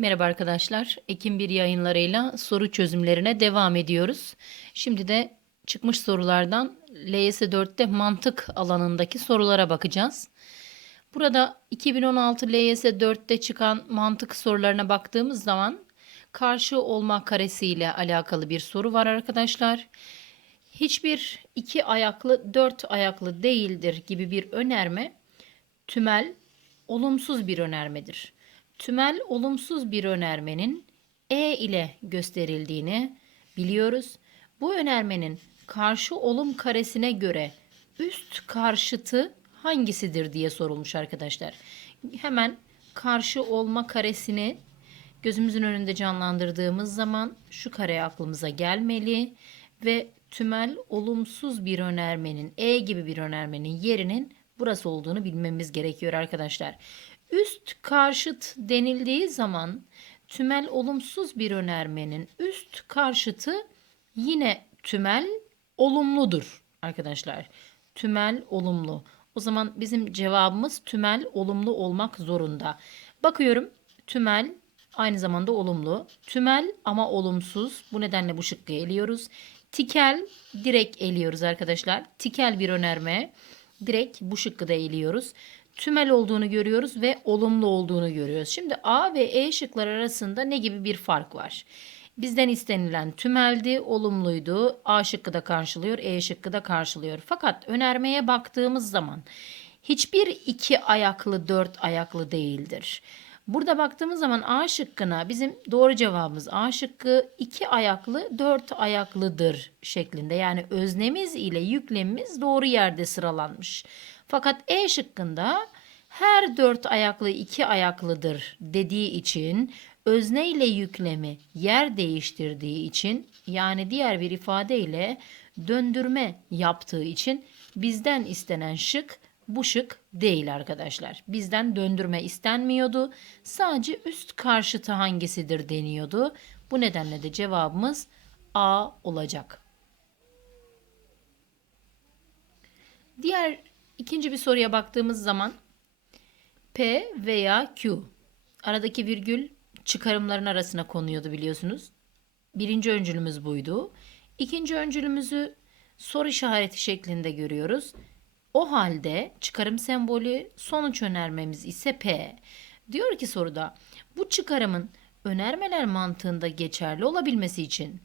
Merhaba arkadaşlar. Ekim bir yayınlarıyla soru çözümlerine devam ediyoruz. Şimdi de çıkmış sorulardan LYS 4'te mantık alanındaki sorulara bakacağız. Burada 2016 LYS 4'te çıkan mantık sorularına baktığımız zaman karşı olma karesi ile alakalı bir soru var arkadaşlar. Hiçbir iki ayaklı dört ayaklı değildir gibi bir önerme tümel olumsuz bir önermedir. Tümel olumsuz bir önermenin E ile gösterildiğini biliyoruz. Bu önermenin karşı olum karesine göre üst karşıtı hangisidir diye sorulmuş arkadaşlar. Hemen karşı olma karesini gözümüzün önünde canlandırdığımız zaman şu kare aklımıza gelmeli ve tümel olumsuz bir önermenin E gibi bir önermenin yerinin burası olduğunu bilmemiz gerekiyor arkadaşlar. Üst karşıt denildiği zaman tümel olumsuz bir önermenin üst karşıtı yine tümel olumludur arkadaşlar. Tümel olumlu. O zaman bizim cevabımız tümel olumlu olmak zorunda. Bakıyorum tümel aynı zamanda olumlu. Tümel ama olumsuz. Bu nedenle bu şıkkı eliyoruz. Tikel direkt eliyoruz arkadaşlar. Tikel bir önerme. Direkt bu şıkkı da eliyoruz. Tümel olduğunu görüyoruz ve olumlu olduğunu görüyoruz. Şimdi A ve E şıklar arasında ne gibi bir fark var? Bizden istenilen tümeldi, olumluydu. A şıkkı da karşılıyor, E şıkkı da karşılıyor. Fakat önermeye baktığımız zaman hiçbir iki ayaklı dört ayaklı değildir. Burada baktığımız zaman A şıkkına bizim doğru cevabımız A şıkkı iki ayaklı dört ayaklıdır şeklinde. Yani öznemiz ile yüklemimiz doğru yerde sıralanmış. Fakat E şıkkında her dört ayaklı iki ayaklıdır dediği için özne ile yüklemi yer değiştirdiği için yani diğer bir ifadeyle döndürme yaptığı için bizden istenen şık bu şık değil arkadaşlar. Bizden döndürme istenmiyordu. Sadece üst karşıtı hangisidir deniyordu. Bu nedenle de cevabımız A olacak. Diğer ikinci bir soruya baktığımız zaman P veya Q aradaki virgül çıkarımların arasına konuyordu biliyorsunuz. Birinci öncülümüz buydu. İkinci öncülümüzü soru işareti şeklinde görüyoruz. O halde çıkarım sembolü sonuç önermemiz ise P. Diyor ki soruda bu çıkarımın önermeler mantığında geçerli olabilmesi için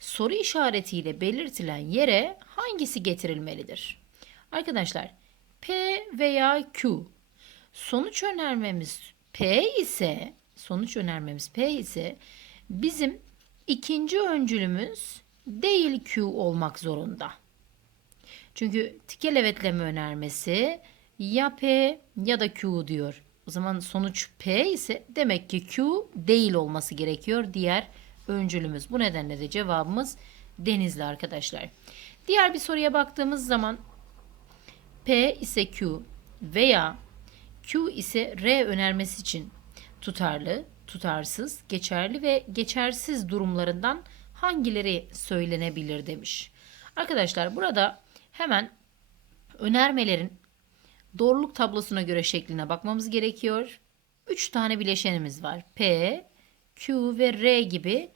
soru işaretiyle belirtilen yere hangisi getirilmelidir? Arkadaşlar P veya Q sonuç önermemiz P ise sonuç önermemiz P ise bizim ikinci öncülümüz değil Q olmak zorunda. Çünkü tikel evetleme önermesi ya P ya da Q diyor. O zaman sonuç P ise demek ki Q değil olması gerekiyor diğer öncülümüz. Bu nedenle de cevabımız Denizli arkadaşlar. Diğer bir soruya baktığımız zaman P ise Q veya Q ise R önermesi için tutarlı, tutarsız, geçerli ve geçersiz durumlarından hangileri söylenebilir demiş. Arkadaşlar burada hemen önermelerin doğruluk tablosuna göre şekline bakmamız gerekiyor. 3 tane bileşenimiz var. P, Q ve R gibi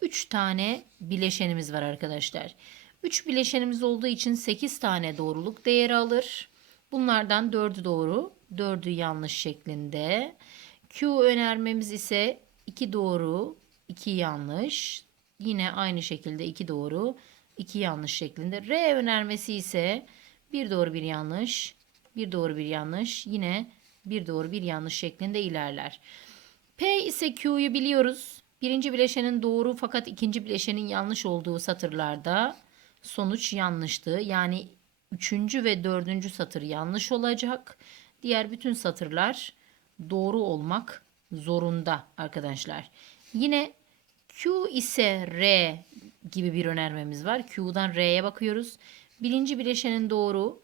3 tane bileşenimiz var arkadaşlar. 3 bileşenimiz olduğu için 8 tane doğruluk değeri alır. Bunlardan 4'ü doğru, 4'ü yanlış şeklinde. Q önermemiz ise 2 doğru, 2 yanlış. Yine aynı şekilde 2 doğru, 2 yanlış şeklinde. R önermesi ise 1 doğru, 1 yanlış, 1 doğru, 1 yanlış. Yine 1 doğru, 1 yanlış şeklinde ilerler. P ise Q'yu biliyoruz. Birinci bileşenin doğru fakat ikinci bileşenin yanlış olduğu satırlarda sonuç yanlıştı. Yani üçüncü ve dördüncü satır yanlış olacak. Diğer bütün satırlar doğru olmak zorunda arkadaşlar. Yine Q ise R gibi bir önermemiz var. Q'dan R'ye bakıyoruz. Birinci bileşenin doğru,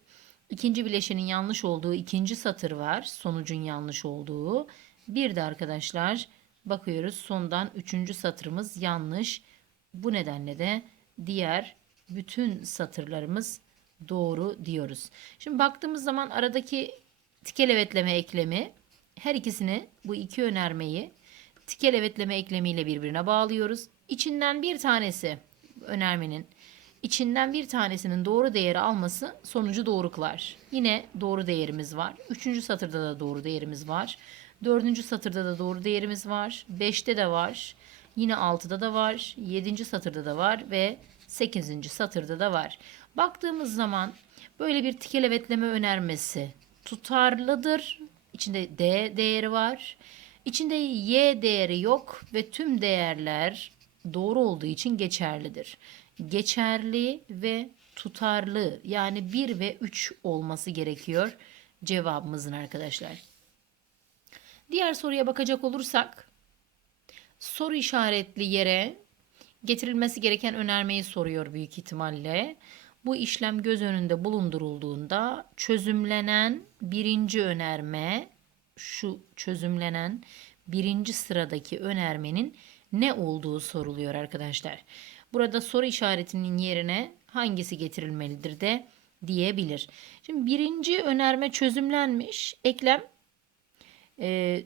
ikinci bileşenin yanlış olduğu ikinci satır var. Sonucun yanlış olduğu. Bir de arkadaşlar bakıyoruz sondan üçüncü satırımız yanlış. Bu nedenle de diğer bütün satırlarımız doğru diyoruz. Şimdi baktığımız zaman aradaki tikel evetleme eklemi her ikisini bu iki önermeyi tikel evetleme eklemiyle birbirine bağlıyoruz. İçinden bir tanesi önermenin içinden bir tanesinin doğru değeri alması sonucu doğru kılar. Yine doğru değerimiz var. Üçüncü satırda da doğru değerimiz var. Dördüncü satırda da doğru değerimiz var. Beşte de var. Yine altıda da var. Yedinci satırda da var ve sekizinci satırda da var. Baktığımız zaman böyle bir tikel evetleme önermesi tutarlıdır. İçinde D değeri var. İçinde Y değeri yok ve tüm değerler doğru olduğu için geçerlidir. Geçerli ve tutarlı yani 1 ve 3 olması gerekiyor cevabımızın arkadaşlar. Diğer soruya bakacak olursak soru işaretli yere getirilmesi gereken önermeyi soruyor büyük ihtimalle. Bu işlem göz önünde bulundurulduğunda çözümlenen birinci önerme şu çözümlenen birinci sıradaki önermenin ne olduğu soruluyor arkadaşlar. Burada soru işaretinin yerine hangisi getirilmelidir de diyebilir. Şimdi birinci önerme çözümlenmiş. Eklem e,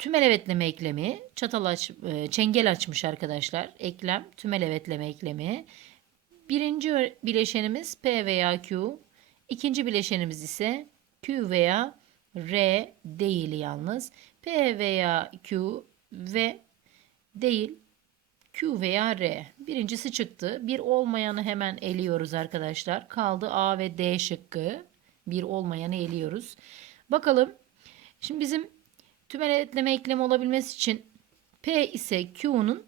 tümel evetleme eklemi, çatal aç, e, çengel açmış arkadaşlar. Eklem, tümel evetleme eklemi. Birinci bileşenimiz P veya Q. İkinci bileşenimiz ise Q veya R değil yalnız. P veya Q ve değil Q veya R. Birincisi çıktı. Bir olmayanı hemen eliyoruz arkadaşlar. Kaldı A ve D şıkkı. Bir olmayanı eliyoruz. Bakalım. Şimdi bizim tümel etleme eklemi olabilmesi için P ise Q'nun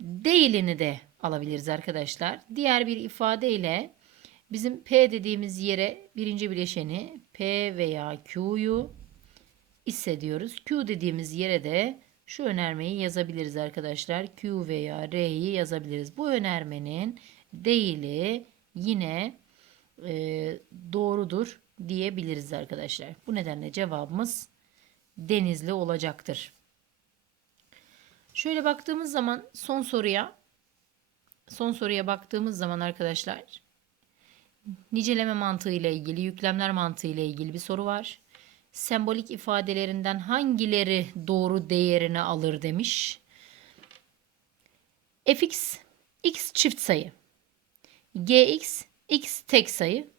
değilini de alabiliriz arkadaşlar. Diğer bir ifadeyle bizim P dediğimiz yere birinci bileşeni P veya Q'yu ise diyoruz. Q dediğimiz yere de şu önermeyi yazabiliriz arkadaşlar. Q veya R'yi yazabiliriz. Bu önermenin değili yine e, doğrudur diyebiliriz arkadaşlar. Bu nedenle cevabımız Denizli olacaktır. Şöyle baktığımız zaman son soruya son soruya baktığımız zaman arkadaşlar niceleme mantığı ile ilgili, yüklemler mantığı ile ilgili bir soru var. Sembolik ifadelerinden hangileri doğru değerini alır demiş. fx x çift sayı. gx x tek sayı.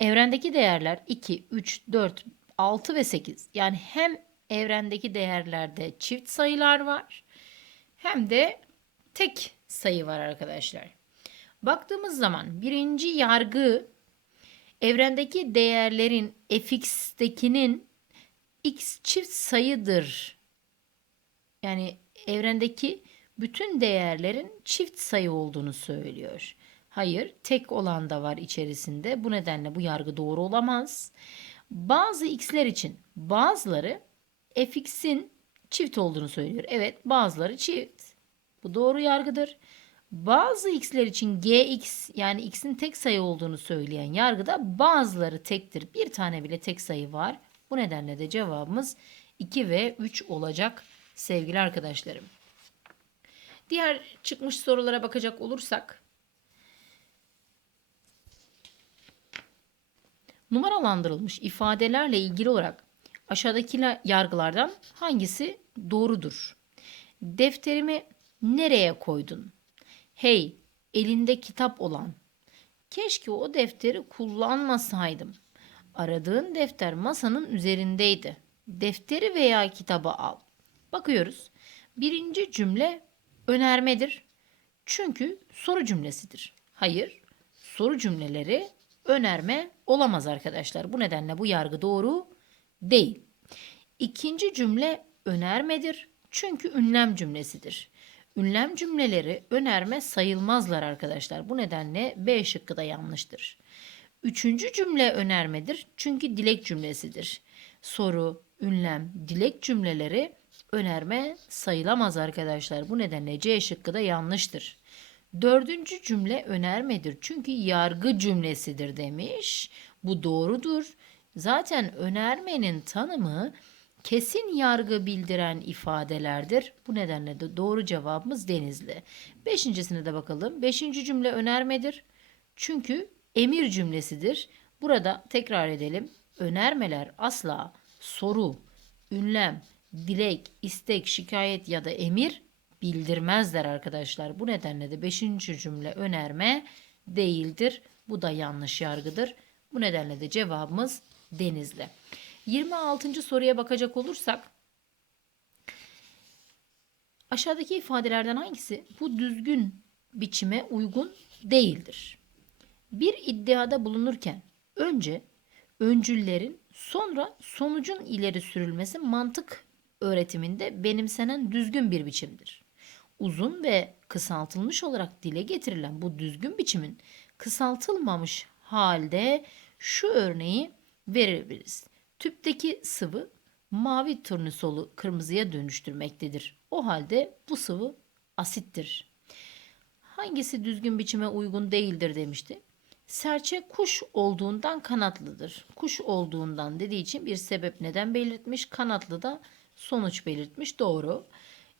Evrendeki değerler 2, 3, 4, 6 ve 8. Yani hem evrendeki değerlerde çift sayılar var hem de tek sayı var arkadaşlar. Baktığımız zaman birinci yargı evrendeki değerlerin fx'tekinin x çift sayıdır. Yani evrendeki bütün değerlerin çift sayı olduğunu söylüyor. Hayır, tek olan da var içerisinde. Bu nedenle bu yargı doğru olamaz. Bazı x'ler için bazıları fx'in çift olduğunu söylüyor. Evet, bazıları çift. Bu doğru yargıdır. Bazı x'ler için gx yani x'in tek sayı olduğunu söyleyen yargıda bazıları tektir. Bir tane bile tek sayı var. Bu nedenle de cevabımız 2 ve 3 olacak sevgili arkadaşlarım. Diğer çıkmış sorulara bakacak olursak numaralandırılmış ifadelerle ilgili olarak aşağıdaki yargılardan hangisi doğrudur? Defterimi nereye koydun? Hey, elinde kitap olan. Keşke o defteri kullanmasaydım. Aradığın defter masanın üzerindeydi. Defteri veya kitabı al. Bakıyoruz. Birinci cümle önermedir. Çünkü soru cümlesidir. Hayır, soru cümleleri önerme olamaz arkadaşlar. Bu nedenle bu yargı doğru değil. İkinci cümle önermedir. Çünkü ünlem cümlesidir. Ünlem cümleleri önerme sayılmazlar arkadaşlar. Bu nedenle B şıkkı da yanlıştır. Üçüncü cümle önermedir. Çünkü dilek cümlesidir. Soru, ünlem, dilek cümleleri önerme sayılamaz arkadaşlar. Bu nedenle C şıkkı da yanlıştır. Dördüncü cümle önermedir. Çünkü yargı cümlesidir demiş. Bu doğrudur. Zaten önermenin tanımı kesin yargı bildiren ifadelerdir. Bu nedenle de doğru cevabımız Denizli. Beşincisine de bakalım. Beşinci cümle önermedir. Çünkü emir cümlesidir. Burada tekrar edelim. Önermeler asla soru, ünlem, dilek, istek, şikayet ya da emir bildirmezler arkadaşlar. Bu nedenle de 5. cümle önerme değildir. Bu da yanlış yargıdır. Bu nedenle de cevabımız Denizli. 26. soruya bakacak olursak aşağıdaki ifadelerden hangisi bu düzgün biçime uygun değildir? Bir iddiada bulunurken önce öncüllerin sonra sonucun ileri sürülmesi mantık öğretiminde benimsenen düzgün bir biçimdir. Uzun ve kısaltılmış olarak dile getirilen bu düzgün biçimin kısaltılmamış halde şu örneği verebiliriz. Tüpteki sıvı mavi turnusolu kırmızıya dönüştürmektedir. O halde bu sıvı asittir. Hangisi düzgün biçime uygun değildir demişti. Serçe kuş olduğundan kanatlıdır. Kuş olduğundan dediği için bir sebep neden belirtmiş. Kanatlı da sonuç belirtmiş. Doğru.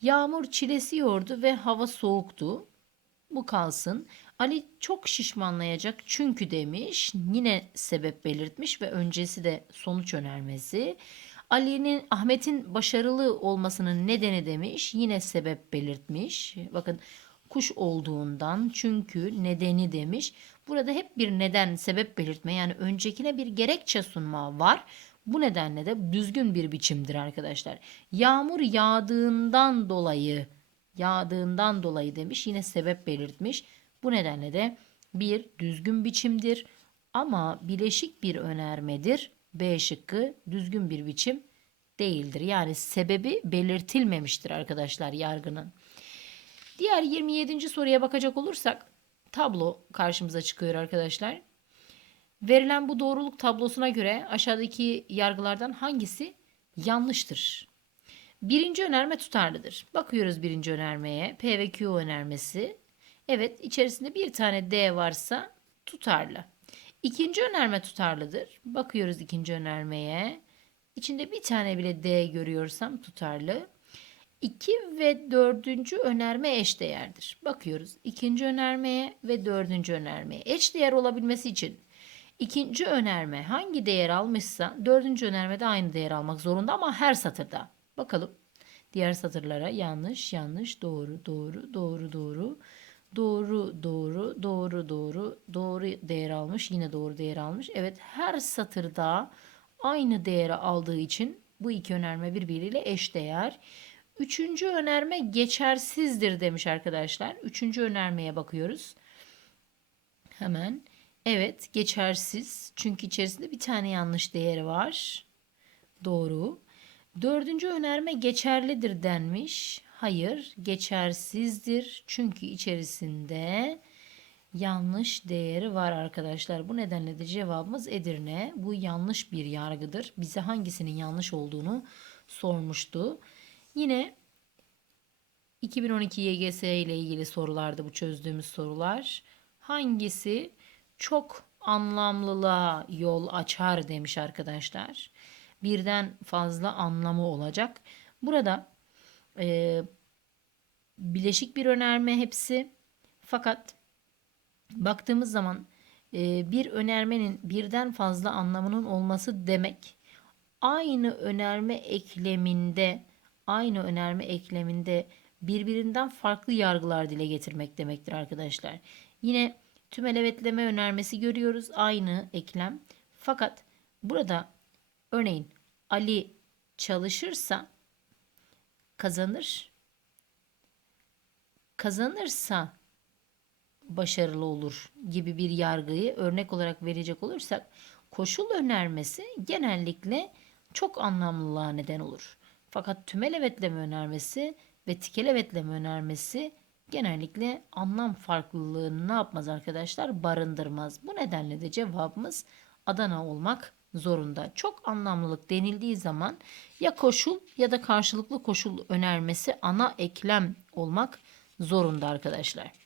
Yağmur çilesiyordu ve hava soğuktu. Bu kalsın. Ali çok şişmanlayacak çünkü demiş. Yine sebep belirtmiş ve öncesi de sonuç önermesi. Ali'nin Ahmet'in başarılı olmasının nedeni demiş. Yine sebep belirtmiş. Bakın kuş olduğundan çünkü nedeni demiş. Burada hep bir neden sebep belirtme yani öncekine bir gerekçe sunma var. Bu nedenle de düzgün bir biçimdir arkadaşlar. Yağmur yağdığından dolayı yağdığından dolayı demiş. Yine sebep belirtmiş. Bu nedenle de bir düzgün biçimdir ama bileşik bir önermedir. B şıkkı düzgün bir biçim değildir. Yani sebebi belirtilmemiştir arkadaşlar yargının. Diğer 27. soruya bakacak olursak tablo karşımıza çıkıyor arkadaşlar. Verilen bu doğruluk tablosuna göre aşağıdaki yargılardan hangisi yanlıştır? Birinci önerme tutarlıdır. Bakıyoruz birinci önermeye. P ve Q önermesi. Evet içerisinde bir tane D varsa tutarlı. İkinci önerme tutarlıdır. Bakıyoruz ikinci önermeye. İçinde bir tane bile D görüyorsam tutarlı. 2 ve dördüncü önerme eşdeğerdir. Bakıyoruz ikinci önermeye ve dördüncü önermeye. Eşdeğer olabilmesi için ikinci önerme hangi değer almışsa dördüncü önerme de aynı değer almak zorunda ama her satırda. Bakalım diğer satırlara yanlış, yanlış, doğru, doğru, doğru, doğru, doğru, doğru, doğru, doğru, doğru değer almış, yine doğru değer almış. Evet her satırda aynı değeri aldığı için bu iki önerme birbiriyle eşdeğer. Üçüncü önerme geçersizdir demiş arkadaşlar. Üçüncü önermeye bakıyoruz. Hemen. Evet geçersiz. Çünkü içerisinde bir tane yanlış değeri var. Doğru. Dördüncü önerme geçerlidir denmiş. Hayır geçersizdir. Çünkü içerisinde yanlış değeri var arkadaşlar. Bu nedenle de cevabımız Edirne. Bu yanlış bir yargıdır. Bize hangisinin yanlış olduğunu sormuştu. Yine 2012 YGS ile ilgili sorularda bu çözdüğümüz sorular. Hangisi çok anlamlılığa yol açar demiş arkadaşlar. Birden fazla anlamı olacak. Burada e, bileşik bir önerme hepsi. Fakat baktığımız zaman e, bir önermenin birden fazla anlamının olması demek aynı önerme ekleminde aynı önerme ekleminde birbirinden farklı yargılar dile getirmek demektir arkadaşlar. Yine tümel evetleme önermesi görüyoruz. Aynı eklem. Fakat burada örneğin Ali çalışırsa kazanır. Kazanırsa başarılı olur gibi bir yargıyı örnek olarak verecek olursak koşul önermesi genellikle çok anlamlılığa neden olur. Fakat tümel evetleme önermesi ve tikel evetleme önermesi genellikle anlam farklılığını ne yapmaz arkadaşlar? Barındırmaz. Bu nedenle de cevabımız Adana olmak zorunda. Çok anlamlılık denildiği zaman ya koşul ya da karşılıklı koşul önermesi ana eklem olmak zorunda arkadaşlar.